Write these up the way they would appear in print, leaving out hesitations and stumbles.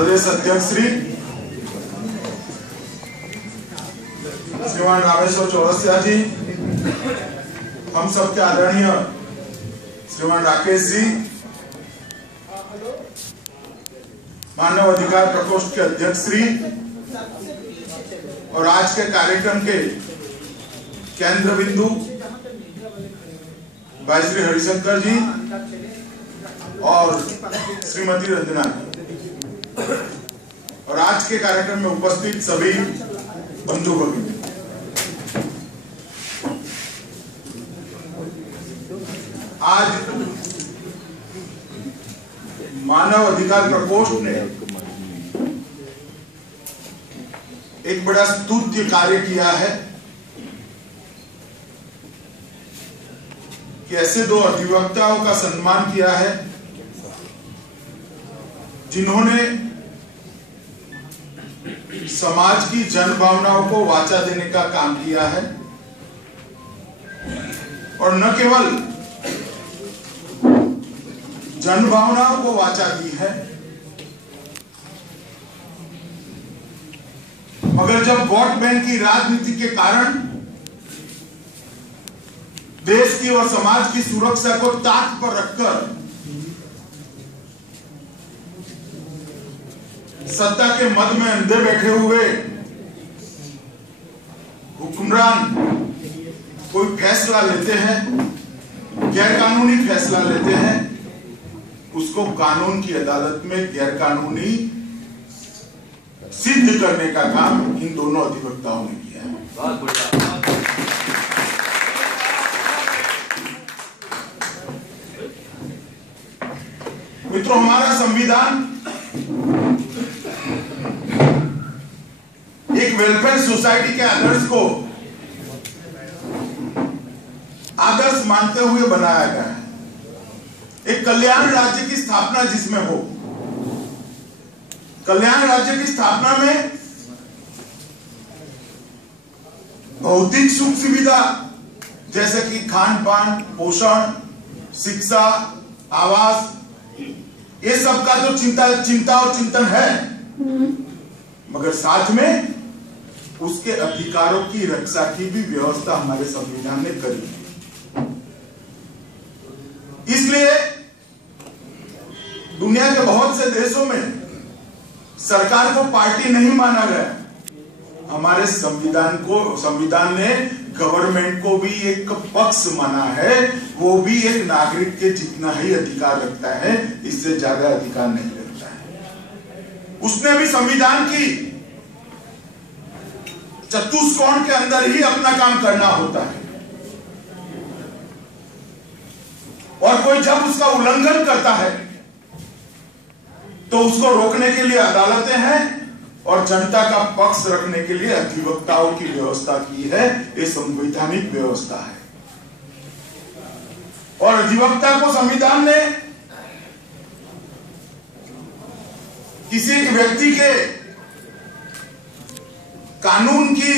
प्रदेश अध्यक्ष श्रीमान रामेश्वर चौरसिया जी, हम सबके आदरणीय श्रीमान राकेश जी, मानव अधिकार प्रकोष्ठ के अध्यक्ष श्री और आज के कार्यक्रम के केंद्र बिंदु भाई श्री हरिशंकर जी और श्रीमती रंजना जी और आज के कार्यक्रम में उपस्थित सभी बंधु भगिनी, आज मानव अधिकार प्रकोष्ठ ने एक बड़ा स्तुत्य कार्य किया है कि ऐसे दो अधिवक्ताओं का सम्मान किया है जिन्होंने समाज की जन भावनाओं को वाचा देने का काम किया है और न केवल जन भावनाओं को वाचा दी है, मगर जब वोट बैंक की राजनीति के कारण देश की और समाज की सुरक्षा को ताक पर रखकर सत्ता के मद में अंधे बैठे हुए हुक्मरान कोई फैसला लेते हैं, गैर कानूनी फैसला लेते हैं, उसको कानून की अदालत में गैर कानूनी सिद्ध करने का काम इन दोनों अधिवक्ताओं ने किया है। बहुत बढ़िया। मित्रों, हमारा संविधान एक वेलफेयर सोसाइटी के आदर्श को आदर्श मानते हुए बनाया गया है। एक कल्याण राज्य की स्थापना जिसमें हो, कल्याण राज्य की स्थापना में भौतिक सुख सुविधा जैसे कि खान पान, पोषण, शिक्षा, आवास, ये सब का जो चिंता और चिंतन है, मगर साथ में उसके अधिकारों की रक्षा की भी व्यवस्था हमारे संविधान ने करी है। इसलिए दुनिया के बहुत से देशों में सरकार को पार्टी नहीं माना गया। हमारे संविधान ने गवर्नमेंट को भी एक पक्ष माना है, वो भी एक नागरिक के जितना ही अधिकार रखता है, इससे ज्यादा अधिकार नहीं रखता है। उसने भी संविधान की चतुष्कोण के अंदर ही अपना काम करना होता है और कोई जब उसका उल्लंघन करता है तो उसको रोकने के लिए अदालतें हैं और जनता का पक्ष रखने के लिए अधिवक्ताओं की व्यवस्था की है। ये संवैधानिक व्यवस्था है और अधिवक्ता को संविधान ने किसी एक व्यक्ति के कानून की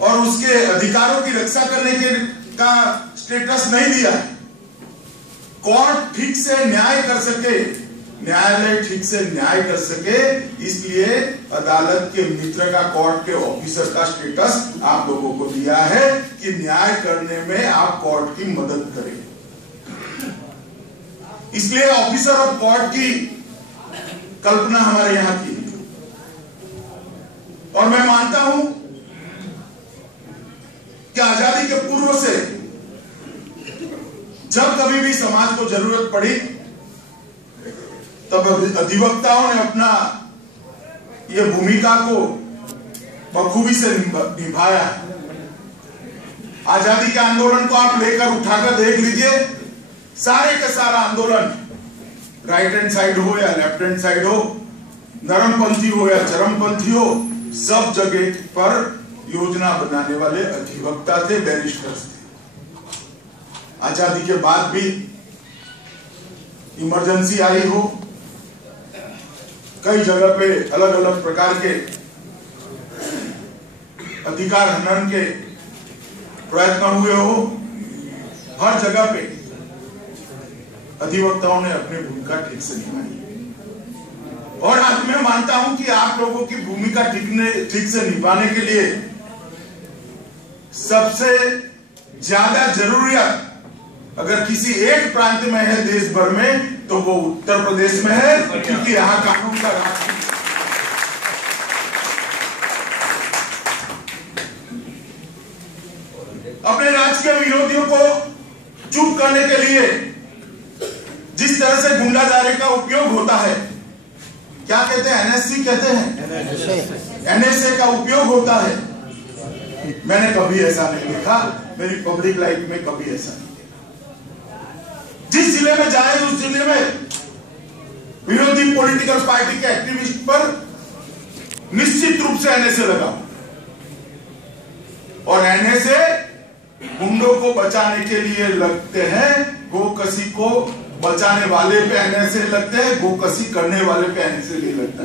और उसके अधिकारों की रक्षा करने के का स्टेटस नहीं दिया है। कोर्ट ठीक से न्याय कर सके, न्यायालय ठीक से न्याय कर सके, इसलिए अदालत के मित्र का, कोर्ट के ऑफिसर का स्टेटस आप लोगों को दिया है कि न्याय करने में आप कोर्ट की मदद करें। इसलिए ऑफिसर ऑफ कोर्ट की कल्पना हमारे यहां की और मैं मानता हूं कि आजादी के पूर्व से जब कभी भी समाज को जरूरत पड़ी तब अधिवक्ताओं ने अपना ये भूमिका को बखूबी से निभाया। आजादी के आंदोलन को आप लेकर उठाकर देख लीजिए, सारे का सारा आंदोलन राइट हैंड साइड हो या लेफ्ट हैंड साइड हो, नरमपंथी हो या चरमपंथी हो, सब जगह पर योजना बनाने वाले अधिवक्ता थे, बैरिस्टर्स थे। आजादी के बाद भी इमरजेंसी आई हो, कई जगह पे अलग अलग प्रकार के अधिकार हनन के प्रयत्न हुए हो, हर जगह पे अधिवक्ताओं ने अपनी भूमिका ठीक से निभाई। और आज मैं मानता हूं कि आप लोगों की भूमिका ठीक से निभाने के लिए सबसे ज्यादा जरूरत अगर किसी एक प्रांत में है देश भर में तो वो उत्तर प्रदेश में है, क्योंकि यहां कानून का राज है। अपने राजकीय विरोधियों को चुप करने के लिए जिस तरह से गुंडाधारी का उपयोग होता है, क्या कहते हैं, एनएससी कहते हैं, एनएसए का उपयोग होता है, मैंने कभी ऐसा नहीं देखा मेरी पब्लिक लाइफ में, कभी ऐसा नहीं देखा। जिस जिले में जाए उस जिले में विरोधी पॉलिटिकल पार्टी के एक्टिविस्ट पर निश्चित रूप से एनएसए लगा, और एनएसए गुंडों को बचाने के लिए लगते हैं, गोकसी को बचाने वाले पे एनएसए लगते हैं, गोकसी करने वाले पे एनएसए नहीं लगता।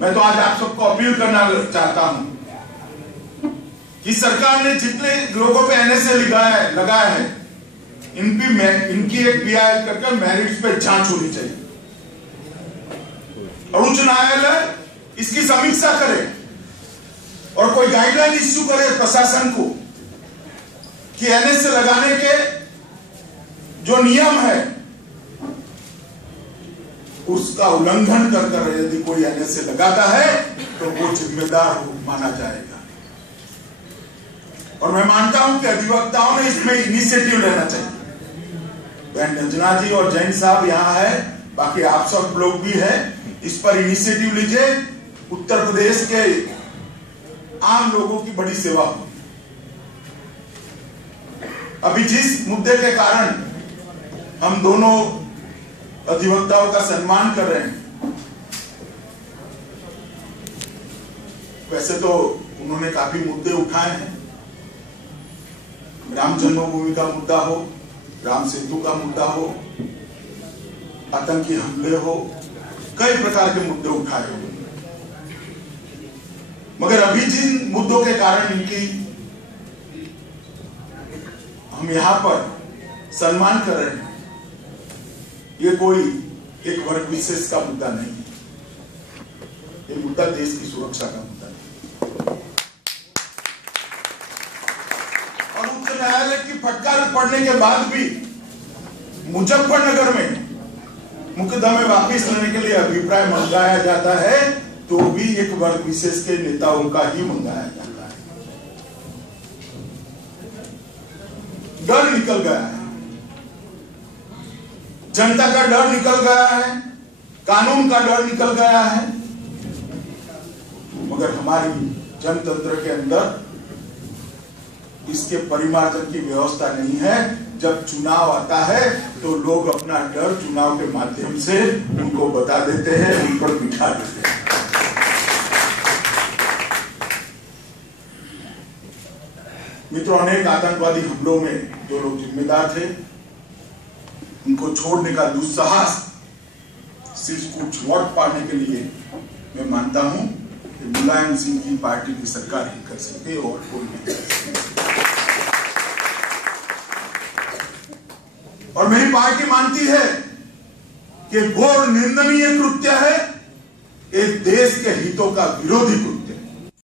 मैं तो आज आप सबको अपील करना चाहता हूं कि सरकार ने जितने लोगों पे एनएसए लगाया है इनकी एक पीआई करके मेरिट्स पे जांच होनी चाहिए, और उच्च न्यायालय इसकी समीक्षा करे और कोई गाइडलाइन इश्यू करे प्रशासन को कि एनएसए लगाने के जो नियम है उसका उल्लंघन कर यदि कोई एनएसए लगाता है तो वो जिम्मेदार माना जाएगा। और मैं मानता हूं कि अधिवक्ताओं ने इसमें इनिशिएटिव लेना चाहिए। बहन रंजना जी और जैन साहब यहां है, बाकी आप सब लोग भी है, इस पर इनिशिएटिव लीजिए। उत्तर प्रदेश के आम लोगों की बड़ी सेवा हो। अभी जिस मुद्दे के कारण हम दोनों अधिवक्ताओं का सम्मान कर रहे हैं, वैसे तो उन्होंने काफी मुद्दे उठाए हैं, राम जन्मभूमि का मुद्दा हो, राम सेतु का मुद्दा हो, आतंकी हमले हो, कई प्रकार के मुद्दे उठाए हो, मगर अभी जिन मुद्दों के कारण इनकी हम यहां पर सम्मान कर रहे हैं, ये कोई एक वर्ग विशेष का मुद्दा नहीं है, ये मुद्दा देश की सुरक्षा का मुद्दा है। और उच्च न्यायालय की फटकार पड़ने के बाद भी मुजफ्फरनगर में मुकदमे वापिस लेने के लिए अभिप्राय मंगाया जाता है, तो भी एक वर्ग विशेष के नेताओं का ही मंगाया जाता है। डर निकल गया है, जनता का डर निकल गया है, कानून का डर निकल गया है, मगर हमारी जनतंत्र के अंदर इसके परिमार्जन की व्यवस्था नहीं है। जब चुनाव आता है तो लोग अपना डर चुनाव के माध्यम से उनको बता देते हैं, उन पर बिठा देते हैं। मित्रों, अनेक आतंकवादी हमलों में जो लोग जिम्मेदार थे उनको छोड़ने का दुस्साहस सिर्फ कुछ वोट पाने के लिए मैं मानता हूं कि मुलायम सिंह की पार्टी की सरकार ही कर सके और कोई नहीं कर सके। और मेरी पार्टी मानती है कि घोर निंदनीय कृत्य है, एक देश के हितों का विरोधी कृत्य।